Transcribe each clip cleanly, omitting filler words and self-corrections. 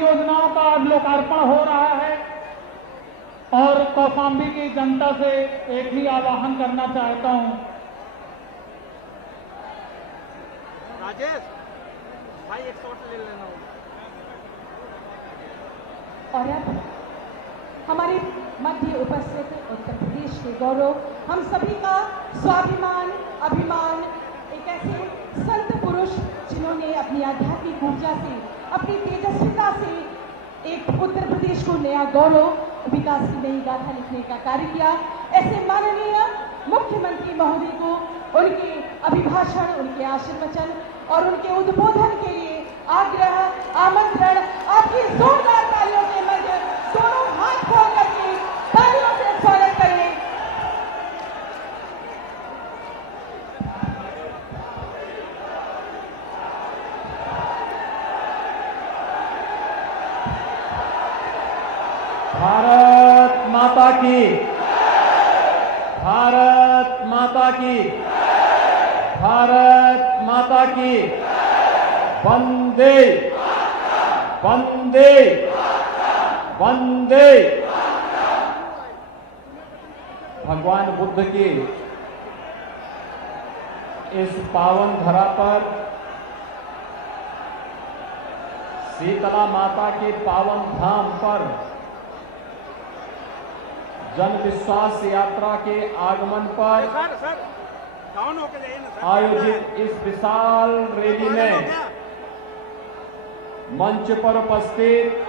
परियोजनाओं का लोकार्पण हो रहा है और कौशाम्बी की जनता से एक ही आह्वान करना चाहता हूं। राजेश भाई एक शॉट ले लेना। और अब हमारे मध्य उपस्थित उत्तर प्रदेश के गौरव, हम सभी का स्वाभिमान, अभिमान, एक ऐसे संत पुरुष जिन्होंने अपनी आध्यात्मिक ऊर्जा से, अपनी तेजस्विता से एक उत्तर प्रदेश को नया गौरव, विकास की नई गाथा लिखने का कार्य किया, ऐसे माननीय मुख्यमंत्री महोदय को उनके अभिभाषण, उनके आशीर्वचन और उनके उद्बोधन के लिए आग्रह, आमंत्रण, आपकी जोरदार तालियों के मध्य दोनों हाथ खोल करके तालियों से स्वागत करिए। भारत माता की, भारत माता की, भारत माता की, वंदे वंदे वंदे। भगवान बुद्ध की इस पावन धरा पर, शीतला माता के पावन धाम पर जन विश्वास यात्रा के आगमन पर आयोजित इस विशाल रैली में मंच पर उपस्थित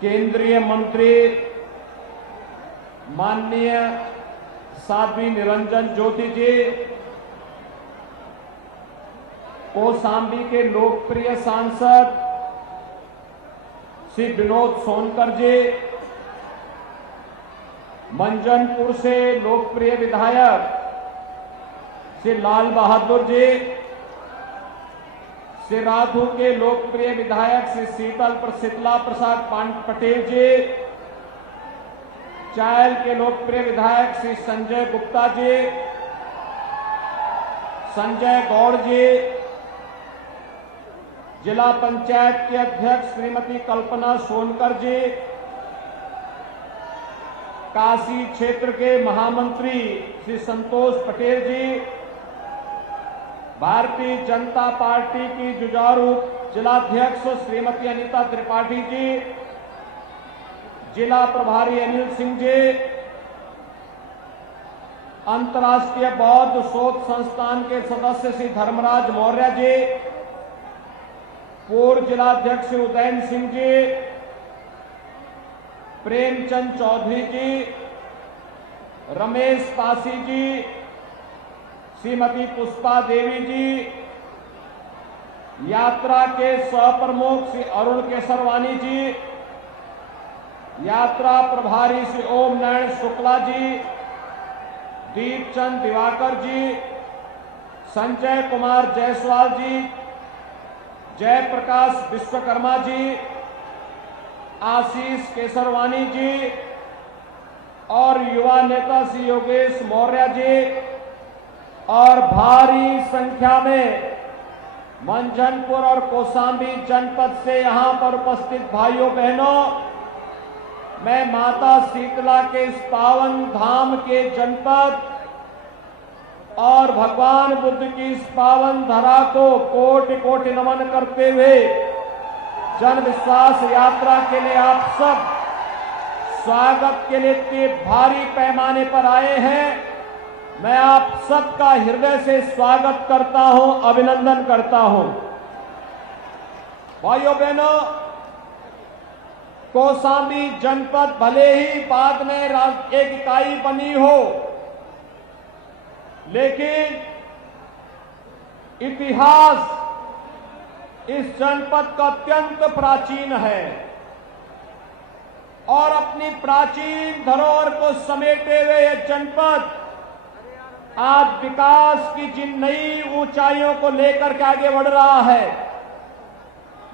केंद्रीय मंत्री माननीय साध्वी निरंजन ज्योति जी, कौशाम्बी के लोकप्रिय सांसद श्री विनोद सोनकर जी, मंजनपुर से लोकप्रिय विधायक श्री लाल बहादुर जी, श्री राधू के लोकप्रिय विधायक श्री शीतला प्रसाद पटेल जी, चायल के लोकप्रिय विधायक श्री संजय गुप्ता जी, संजय गौड़ जी, जिला पंचायत के अध्यक्ष श्रीमती कल्पना सोनकर जी, काशी क्षेत्र के महामंत्री श्री संतोष पटेल जी, भारतीय जनता पार्टी की जुझारू जिलाध्यक्ष श्रीमती अनीता त्रिपाठी जी, जिला प्रभारी अनिल सिंह जी, अंतर्राष्ट्रीय बौद्ध शोध संस्थान के सदस्य श्री धर्मराज मौर्य जी, पूर्व जिलाध्यक्ष उदयन सिंह जी, प्रेमचंद चौधरी जी, रमेश पासी जी, श्रीमती पुष्पा देवी जी, यात्रा के सहप्रमुख श्री अरुण केसरवानी जी, यात्रा प्रभारी श्री ओम नारायण शुक्ला जी, दीपचंद दिवाकर जी, संजय कुमार जायसवाल जी, जयप्रकाश विश्वकर्मा जी, आशीष केसरवानी जी और युवा नेता श्री योगेश मौर्य जी और भारी संख्या में मंझनपुर और कौशाम्बी जनपद से यहां पर उपस्थित भाइयों बहनों, मैं माता शीतला के इस पावन धाम के जनपद और भगवान बुद्ध की इस पावन धरा को कोटि कोटि नमन करते हुए जन विश्वास यात्रा के लिए आप सब स्वागत के लिए इतने भारी पैमाने पर आए हैं। मैं आप सबका हृदय से स्वागत करता हूं, अभिनंदन करता हूं। भाइयों बहनों, कौशाम्बी जनपद भले ही बाद में एक इकाई बनी हो, लेकिन इतिहास इस जनपद का अत्यंत प्राचीन है और अपनी प्राचीन धरोहर को समेटे हुए यह जनपद आज विकास की जिन नई ऊंचाइयों को लेकर के आगे बढ़ रहा है,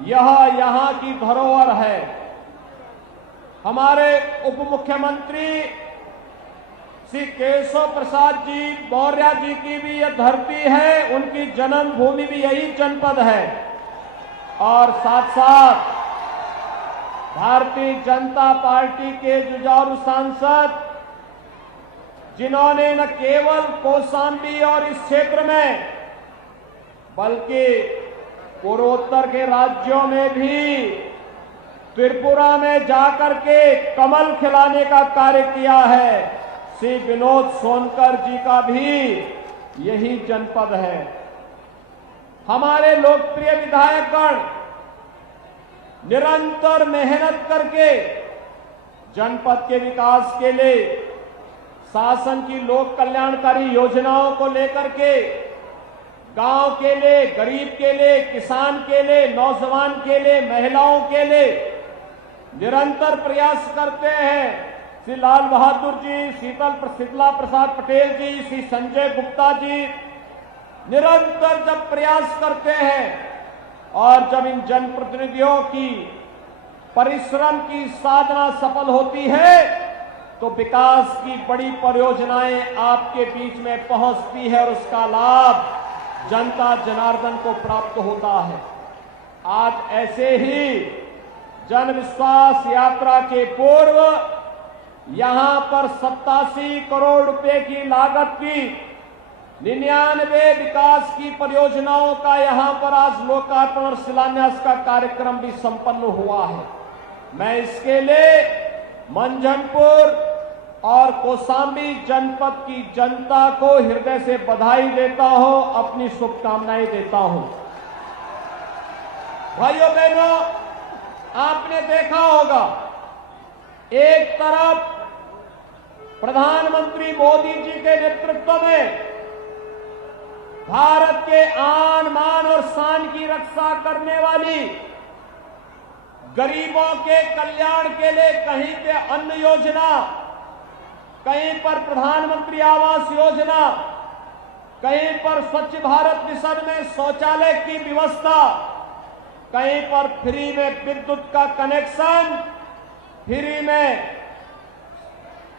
यह यहां की धरोहर है। हमारे उप मुख्यमंत्री श्री केशव प्रसाद जी मौर्य जी की भी यह धरती है, उनकी जन्मभूमि भी यही जनपद है। और साथ साथ भारतीय जनता पार्टी के जुझारू सांसद जिन्होंने न केवल कौशाम्बी और इस क्षेत्र में बल्कि पूर्वोत्तर के राज्यों में भी त्रिपुरा में जाकर के कमल खिलाने का कार्य किया है। श्री विनोद सोनकर जी का भी यही जनपद है। हमारे लोकप्रिय विधायकगण निरंतर मेहनत करके जनपद के विकास के लिए शासन की लोक कल्याणकारी योजनाओं को लेकर के गांव के लिए, गरीब के लिए, किसान के लिए, नौजवान के लिए, महिलाओं के लिए निरंतर प्रयास करते हैं। श्री लाल बहादुर जी, शीतला प्रसाद पटेल जी, श्री संजय गुप्ता जी निरंतर जब प्रयास करते हैं और जब इन जनप्रतिनिधियों की परिश्रम की साधना सफल होती है तो विकास की बड़ी परियोजनाएं आपके बीच में पहुंचती है और उसका लाभ जनता जनार्दन को प्राप्त होता है। आज ऐसे ही जन विश्वास यात्रा के पूर्व यहां पर 87 करोड़ रुपए की लागत की 99 विकास की परियोजनाओं का यहां पर आज लोकार्पण और शिलान्यास का कार्यक्रम भी संपन्न हुआ है। मैं इसके लिए मंझनपुर और कौशाम्बी जनपद की जनता को हृदय से बधाई देता हूं, अपनी शुभकामनाएं देता हूं। भाइयों बहनों, आपने देखा होगा एक तरफ प्रधानमंत्री मोदी जी के नेतृत्व में भारत के आन मान और शान की रक्षा करने वाली गरीबों के कल्याण के लिए कहीं पे अन्न योजना, कहीं पर प्रधानमंत्री आवास योजना, कहीं पर स्वच्छ भारत मिशन में शौचालय की व्यवस्था, कहीं पर फ्री में विद्युत का कनेक्शन, फ्री में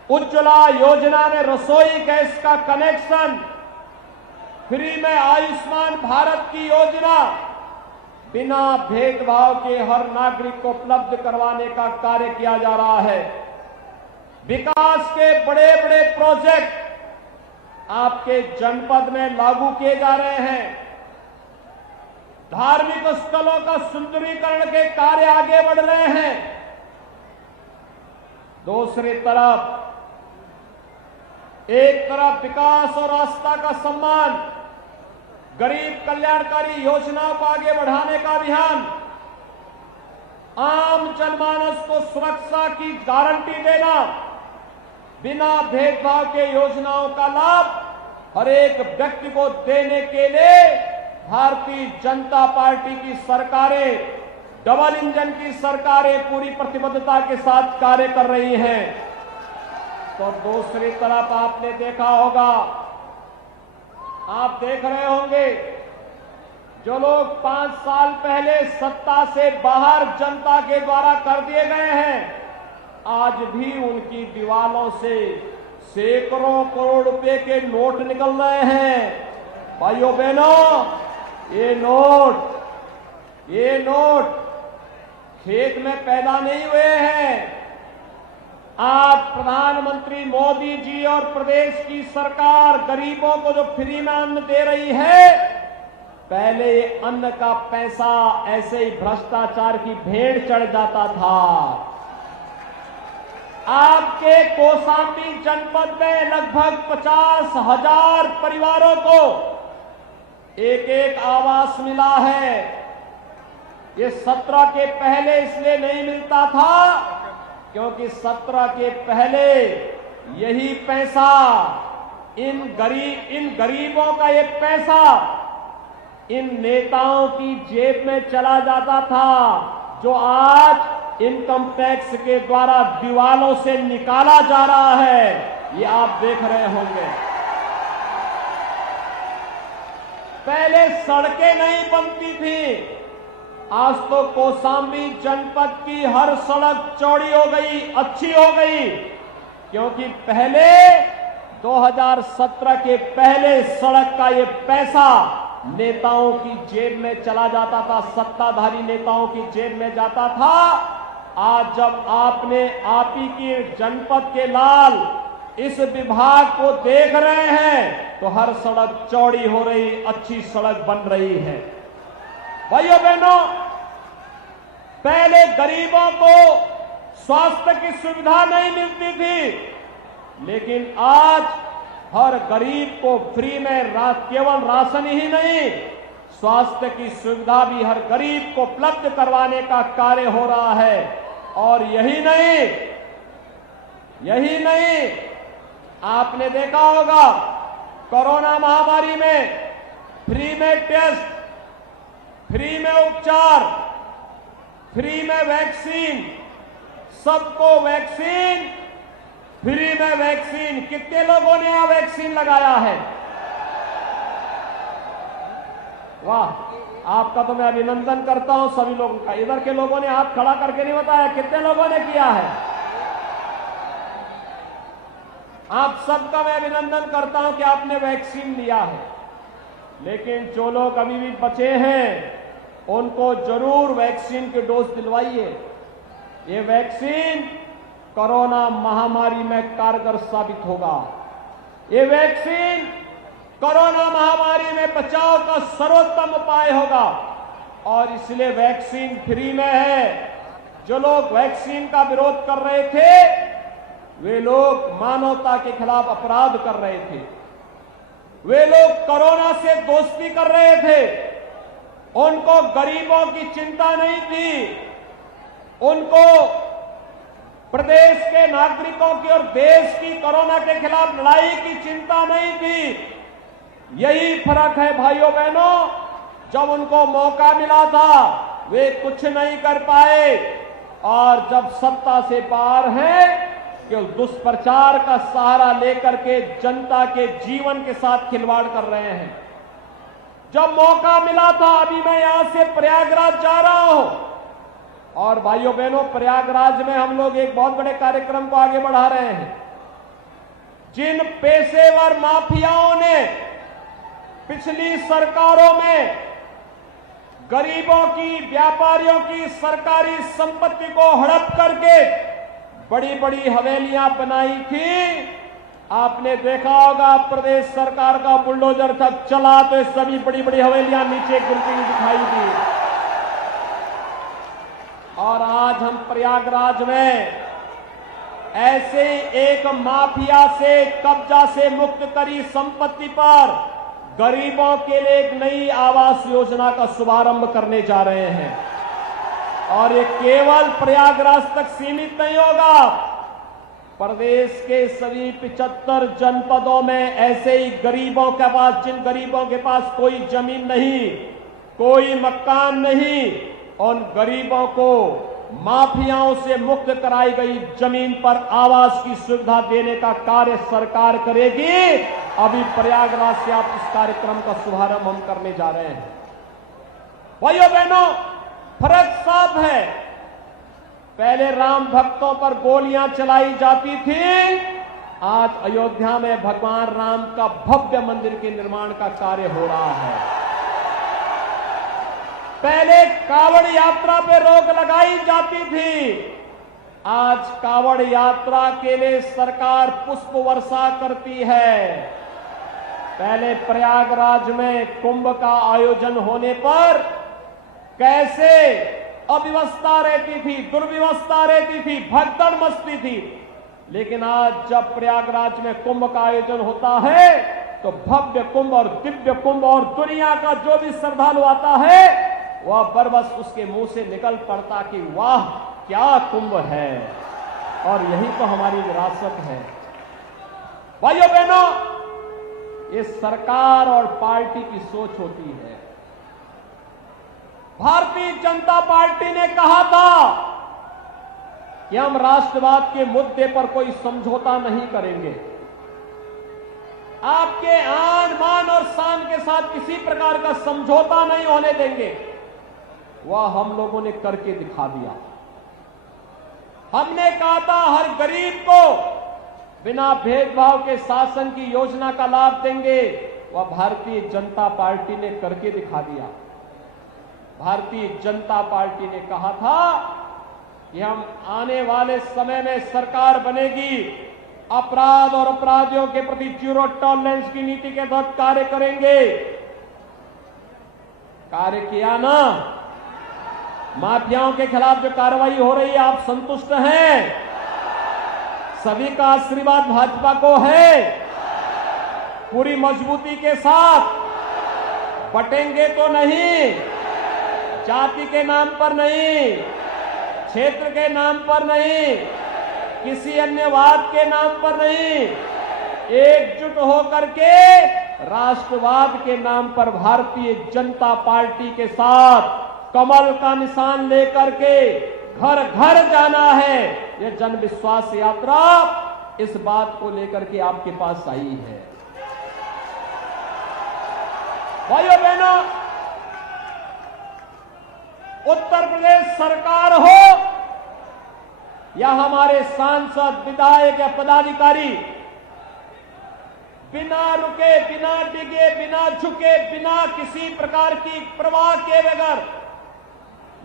उज्ज्वला योजना में रसोई गैस का कनेक्शन, फ्री में आयुष्मान भारत की योजना बिना भेदभाव के हर नागरिक को उपलब्ध करवाने का कार्य किया जा रहा है। विकास के बड़े बड़े प्रोजेक्ट आपके जनपद में लागू किए जा रहे हैं। धार्मिक स्थलों का सुंदरीकरण के कार्य आगे बढ़ रहे हैं। दूसरी तरफ एक तरफ विकास और आस्था का सम्मान, गरीब कल्याणकारी योजनाओं को आगे बढ़ाने का अभियान, आम जनमानस को सुरक्षा की गारंटी देना, बिना भेदभाव के योजनाओं का लाभ हर एक व्यक्ति को देने के लिए भारतीय जनता पार्टी की सरकारें, डबल इंजन की सरकारें पूरी प्रतिबद्धता के साथ कार्य कर रही हैं। तो दूसरी तरफ आपने देखा होगा, आप देख रहे होंगे, जो लोग 5 साल पहले सत्ता से बाहर जनता के द्वारा कर दिए गए हैं, आज भी उनकी दीवारों से सैकड़ों करोड़ रुपए के नोट निकल रहे हैं। भाइयों बहनों, ये नोट खेत में पैदा नहीं हुए हैं। आज प्रधानमंत्री मोदी जी और प्रदेश की सरकार गरीबों को जो फ्री में अन्न दे रही है, पहले ये अन्न का पैसा ऐसे ही भ्रष्टाचार की भेड़ चढ़ जाता था। आपके कौशाम्बी जनपद में लगभग 50,000 परिवारों को एक एक आवास मिला है। ये 17 के पहले इसलिए नहीं मिलता था क्योंकि 17 के पहले यही पैसा इन गरीबों का ये पैसा इन नेताओं की जेब में चला जाता था, जो आज इनकम टैक्स के द्वारा दीवालों से निकाला जा रहा है। ये आप देख रहे होंगे। पहले सड़कें नहीं बनती थी, आज तो कौशाम्बी जनपद की हर सड़क चौड़ी हो गई, अच्छी हो गई, क्योंकि पहले 2017 के पहले सड़क का ये पैसा नेताओं की जेब में चला जाता था, सत्ताधारी नेताओं की जेब में जाता था। आज जब आपने आप ही की जनपद के लाल इस विभाग को देख रहे हैं तो हर सड़क चौड़ी हो रही, अच्छी सड़क बन रही है। भाइयों बहनों, पहले गरीबों को स्वास्थ्य की सुविधा नहीं मिलती थी, लेकिन आज हर गरीब को फ्री में केवल राशन ही नहीं, स्वास्थ्य की सुविधा भी हर गरीब को उपलब्ध करवाने का कार्य हो रहा है। और यही नहीं, आपने देखा होगा कोरोना महामारी में फ्री में टेस्ट, फ्री में उपचार, फ्री में वैक्सीन, सबको वैक्सीन, फ्री में वैक्सीन। कितने लोगों ने यहां वैक्सीन लगाया है? वाह, आपका तो मैं अभिनंदन करता हूं सभी लोगों का। इधर के लोगों ने हाथ खड़ा करके नहीं बताया कितने लोगों ने किया है। आप सबका मैं अभिनंदन करता हूं कि आपने वैक्सीन लिया है। लेकिन जो लोग अभी भी बचे हैं उनको जरूर वैक्सीन की डोज दिलवाइए। ये वैक्सीन कोरोना महामारी में कारगर साबित होगा। ये वैक्सीन कोरोना महामारी में बचाव का सर्वोत्तम उपाय होगा और इसलिए वैक्सीन फ्री में है। जो लोग वैक्सीन का विरोध कर रहे थे वे लोग मानवता के खिलाफ अपराध कर रहे थे। वे लोग कोरोना से दोस्ती कर रहे थे। उनको गरीबों की चिंता नहीं थी। उनको प्रदेश के नागरिकों की और देश की कोरोना के खिलाफ लड़ाई की चिंता नहीं थी। यही फर्क है भाइयों बहनों। जब उनको मौका मिला था वे कुछ नहीं कर पाए और जब सत्ता से पार है कि दुष्प्रचार का सहारा लेकर के जनता के जीवन के साथ खिलवाड़ कर रहे हैं। जब मौका मिला था, अभी मैं यहां से प्रयागराज जा रहा हूं और भाइयों बहनों प्रयागराज में हम लोग एक बहुत बड़े कार्यक्रम को आगे बढ़ा रहे हैं। जिन पेशेवर माफियाओं ने पिछली सरकारों में गरीबों की, व्यापारियों की सरकारी संपत्ति को हड़प करके बड़ी बड़ी हवेलियां बनाई थी, आपने देखा होगा प्रदेश सरकार का बुलडोजर तक चला तो सभी बड़ी बड़ी हवेलियां नीचे गिरती हुई दिखाई दी। और आज हम प्रयागराज में ऐसे एक माफिया से, कब्जा से मुक्त करी संपत्ति पर गरीबों के लिए एक नई आवास योजना का शुभारंभ करने जा रहे हैं। और ये केवल प्रयागराज तक सीमित नहीं होगा। प्रदेश के सभी 75 जनपदों में ऐसे ही गरीबों के पास, जिन गरीबों के पास कोई जमीन नहीं, कोई मकान नहीं, उन गरीबों को माफियाओं से मुक्त कराई गई जमीन पर आवास की सुविधा देने का कार्य सरकार करेगी। अभी प्रयागराज से आप इस कार्यक्रम का शुभारंभ हम करने जा रहे हैं। भाइयों बहनों, फर्क साफ है। पहले राम भक्तों पर गोलियां चलाई जाती थी, आज अयोध्या में भगवान राम का भव्य मंदिर के निर्माण का कार्य हो रहा है। पहले कावड़ यात्रा पे रोक लगाई जाती थी, आज कावड़ यात्रा के लिए सरकार पुष्प वर्षा करती है। पहले प्रयागराज में कुंभ का आयोजन होने पर कैसे अव्यवस्था रहती थी, दुर्व्यवस्था रहती थी, भगदड़ मचती थी, लेकिन आज जब प्रयागराज में कुंभ का आयोजन होता है तो भव्य कुंभ और दिव्य कुंभ और दुनिया का जो भी श्रद्धालु आता है वह बरबस उसके मुंह से निकल पड़ता कि वाह क्या कुंभ है। और यही तो हमारी विरासत है। भाइयों बहनों, ये सरकार और पार्टी की सोच होती है। भारतीय जनता पार्टी ने कहा था कि हम राष्ट्रवाद के मुद्दे पर कोई समझौता नहीं करेंगे। आपके आन बान और शान के साथ किसी प्रकार का समझौता नहीं होने देंगे। वह हम लोगों ने करके दिखा दिया। हमने कहा था हर गरीब को बिना भेदभाव के शासन की योजना का लाभ देंगे। वह भारतीय जनता पार्टी ने करके दिखा दिया। भारतीय जनता पार्टी ने कहा था कि हम आने वाले समय में सरकार बनेगी, अपराध और अपराधियों के प्रति जीरो टॉलरेंस की नीति के तहत कार्य करेंगे। कार्य किया ना? माफियाओं के खिलाफ जो कार्रवाई हो रही है, आप संतुष्ट हैं? सभी का आशीर्वाद भाजपा को है। पूरी मजबूती के साथ बटेंगे तो नहीं, जाति के नाम पर नहीं, क्षेत्र के नाम पर नहीं, किसी अन्य वाद के नाम पर नहीं, एकजुट होकर के राष्ट्रवाद के नाम पर भारतीय जनता पार्टी के साथ कमल का निशान लेकर के घर घर जाना है। यह जन विश्वास यात्रा इस बात को लेकर के आपके पास आई है। भाइयों बहनों, उत्तर प्रदेश सरकार हो या हमारे सांसद, विधायक या पदाधिकारी, बिना रुके, बिना डिगे, बिना झुके, बिना किसी प्रकार की परवाह के बगैर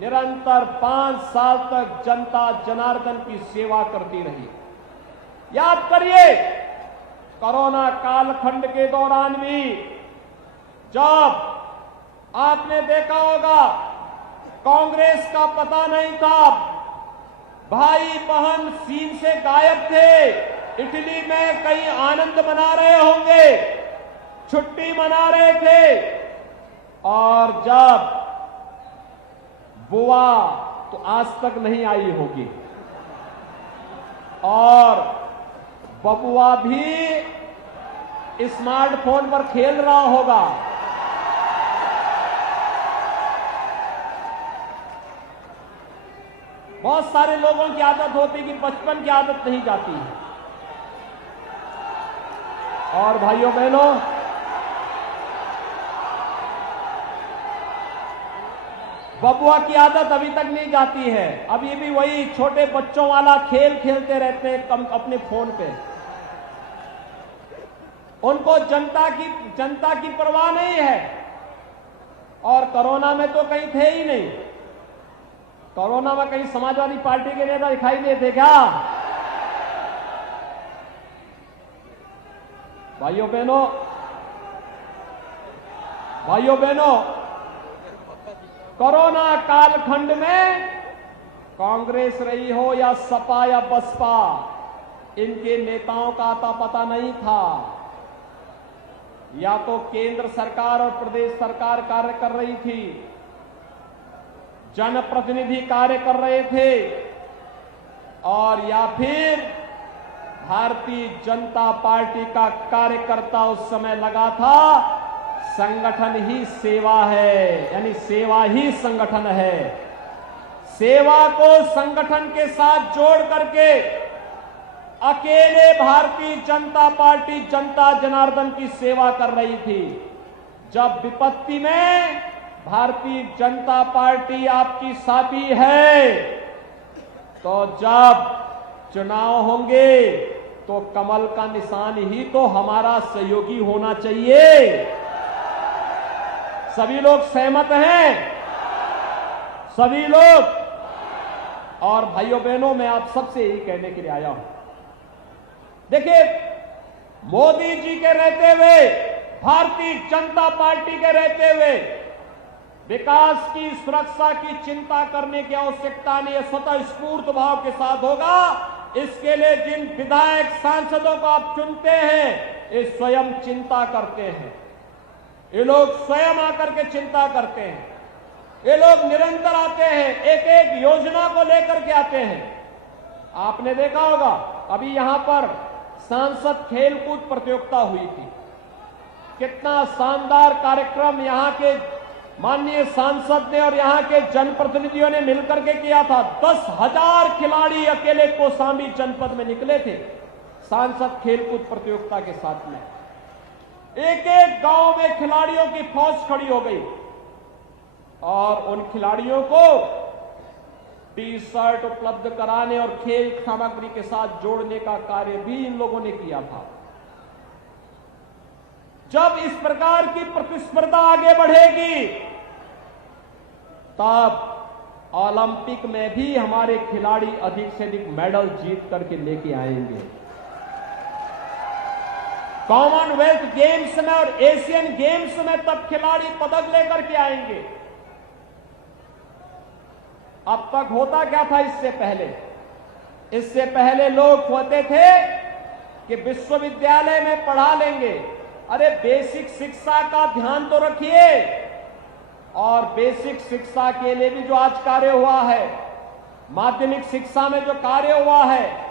निरंतर 5 साल तक जनता जनार्दन की सेवा करती रही। याद करिए, कोरोना कालखंड के दौरान भी जब आपने देखा होगा कांग्रेस का पता नहीं था, भाई बहन सीन से गायब थे, इटली में कहीं आनंद मना रहे होंगे, छुट्टी मना रहे थे, और जब बुआ तो आज तक नहीं आई होगी और बबुआ भी स्मार्टफोन पर खेल रहा होगा। बहुत सारे लोगों की आदत होती कि बचपन की आदत नहीं जाती है। और भाइयों बहनों, बबुआ की आदत अभी तक नहीं जाती है। अभी भी वही छोटे बच्चों वाला खेल खेलते रहते हैं अपने फोन पे। उनको जनता की परवाह नहीं है। और कोरोना में तो कहीं थे ही नहीं। कोरोना में कहीं समाजवादी पार्टी के नेता दिखाई दिए थे क्या? भाइयों बहनों, कोरोना कालखंड में कांग्रेस रही हो या सपा या बसपा, इनके नेताओं का आता पता नहीं था। या तो केंद्र सरकार और प्रदेश सरकार कार्य कर रही थी, जनप्रतिनिधि कार्य कर रहे थे, और या फिर भारतीय जनता पार्टी का कार्यकर्ता उस समय लगा था संगठन ही सेवा है, यानी सेवा ही संगठन है। सेवा को संगठन के साथ जोड़ करके अकेले भारतीय जनता पार्टी जनता जनार्दन की सेवा कर रही थी। जब विपत्ति में भारतीय जनता पार्टी आपकी साथी है, तो जब चुनाव होंगे तो कमल का निशान ही तो हमारा सहयोगी होना चाहिए। सभी लोग सहमत हैं? सभी लोग? और भाइयों बहनों, मैं आप सबसे यही कहने के लिए आया हूं, देखिए, मोदी जी के रहते हुए, भारतीय जनता पार्टी के रहते हुए विकास की, सुरक्षा की चिंता करने की आवश्यकता नहीं है। स्वतः स्फूर्त भाव के साथ होगा। इसके लिए जिन विधायक सांसदों को आप चुनते हैं, ये स्वयं चिंता करते हैं। ये लोग स्वयं आकर के चिंता करते हैं। ये लोग निरंतर आते हैं, एक एक योजना को लेकर के आते हैं। आपने देखा होगा अभी यहां पर सांसद खेलकूद प्रतियोगिता हुई थी। कितना शानदार कार्यक्रम यहां के माननीय सांसद ने और यहां के जनप्रतिनिधियों ने मिलकर के किया था। 10,000 खिलाड़ी अकेले कौशाम्बी जनपद में निकले थे सांसद खेलकूद प्रतियोगिता के साथ में। एक एक गांव में खिलाड़ियों की फौज खड़ी हो गई और उन खिलाड़ियों को टी शर्ट उपलब्ध कराने और खेल सामग्री के साथ जोड़ने का कार्य भी इन लोगों ने किया था। जब इस प्रकार की प्रतिस्पर्धा आगे बढ़ेगी, तब ओलंपिक में भी हमारे खिलाड़ी अधिक से अधिक मेडल जीत करके लेके आएंगे। कॉमनवेल्थ गेम्स में और एशियन गेम्स में तब खिलाड़ी पदक लेकर के आएंगे। अब तक होता क्या था इससे पहले? इससे पहले लोग कहते थे कि विश्वविद्यालय में पढ़ा लेंगे। अरे बेसिक शिक्षा का ध्यान तो रखिए, और बेसिक शिक्षा के लिए भी जो आज कार्य हुआ है, माध्यमिक शिक्षा में जो कार्य हुआ है,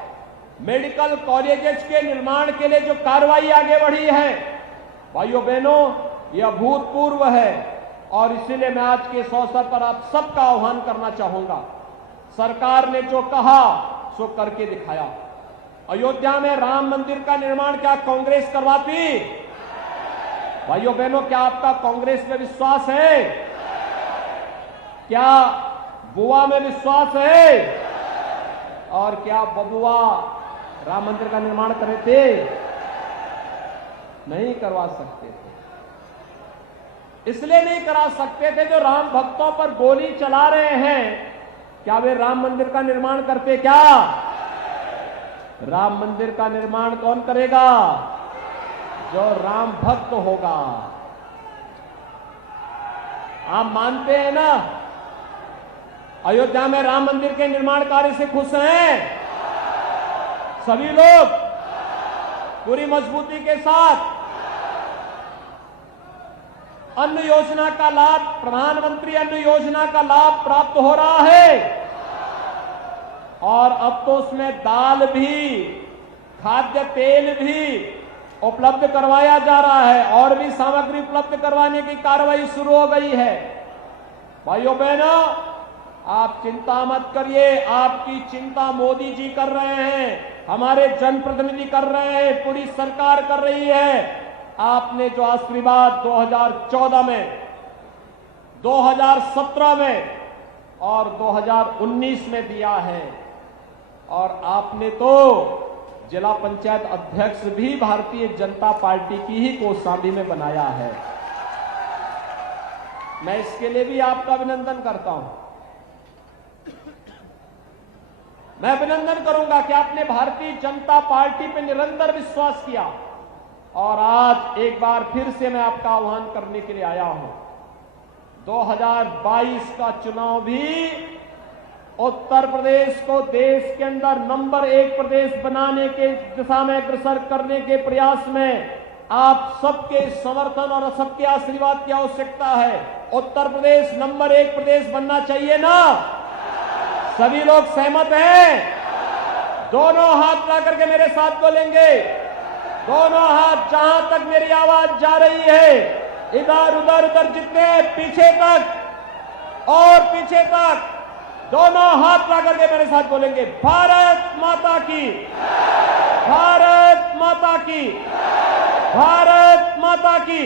मेडिकल कॉलेजेस के निर्माण के लिए जो कार्रवाई आगे बढ़ी है, भाइयों बहनों, यह अभूतपूर्व है। और इसीलिए मैं आज के इस अवसर पर आप सबका आह्वान करना चाहूंगा। सरकार ने जो कहा सो करके दिखाया। अयोध्या में राम मंदिर का निर्माण क्या कांग्रेस करवाती? भाइयों बहनों, क्या आपका कांग्रेस में विश्वास है? क्या बुआ में विश्वास है? और क्या बबुआ राम मंदिर का निर्माण करे थे? नहीं करवा सकते थे। इसलिए नहीं करा सकते थे, जो राम भक्तों पर गोली चला रहे हैं, क्या वे राम मंदिर का निर्माण करते? क्या राम मंदिर का निर्माण कौन करेगा? जो राम भक्त होगा। आप मानते हैं ना, अयोध्या में राम मंदिर के निर्माण कार्य से खुश हैं सभी लोग पूरी मजबूती के साथ। अन्न योजना का लाभ, प्रधानमंत्री अन्न योजना का लाभ प्राप्त हो रहा है, और अब तो उसमें दाल भी, खाद्य तेल भी उपलब्ध करवाया जा रहा है, और भी सामग्री उपलब्ध करवाने की कार्रवाई शुरू हो गई है। भाइयों बहनों, आप चिंता मत करिए, आपकी चिंता मोदी जी कर रहे हैं, हमारे जनप्रतिनिधि कर रहे हैं, पूरी सरकार कर रही है। आपने जो आशीर्वाद 2014 में, 2017 में और 2019 में दिया है, और आपने तो जिला पंचायत अध्यक्ष भी भारतीय जनता पार्टी की ही कोषांबी में बनाया है। मैं इसके लिए भी आपका अभिनंदन करता हूं। मैं अभिनंदन करूंगा कि आपने भारतीय जनता पार्टी पर निरंतर विश्वास किया, और आज एक बार फिर से मैं आपका आह्वान करने के लिए आया हूं। 2022 का चुनाव भी उत्तर प्रदेश को देश के अंदर नंबर 1 प्रदेश बनाने के दिशा में अग्रसर करने के प्रयास में आप सबके समर्थन और सबके आशीर्वाद की आवश्यकता है। उत्तर प्रदेश नंबर 1 प्रदेश बनना चाहिए ना? सभी लोग सहमत हैं? दोनों हाथ ला करके मेरे साथ बोलेंगे। दोनों हाथ, जहां तक मेरी आवाज जा रही है, इधर उधर उधर, जितने पीछे तक और पीछे तक, दोनों हाथ ला करके मेरे साथ बोलेंगे, भारत माता की, भारत माता की, भारत माता की।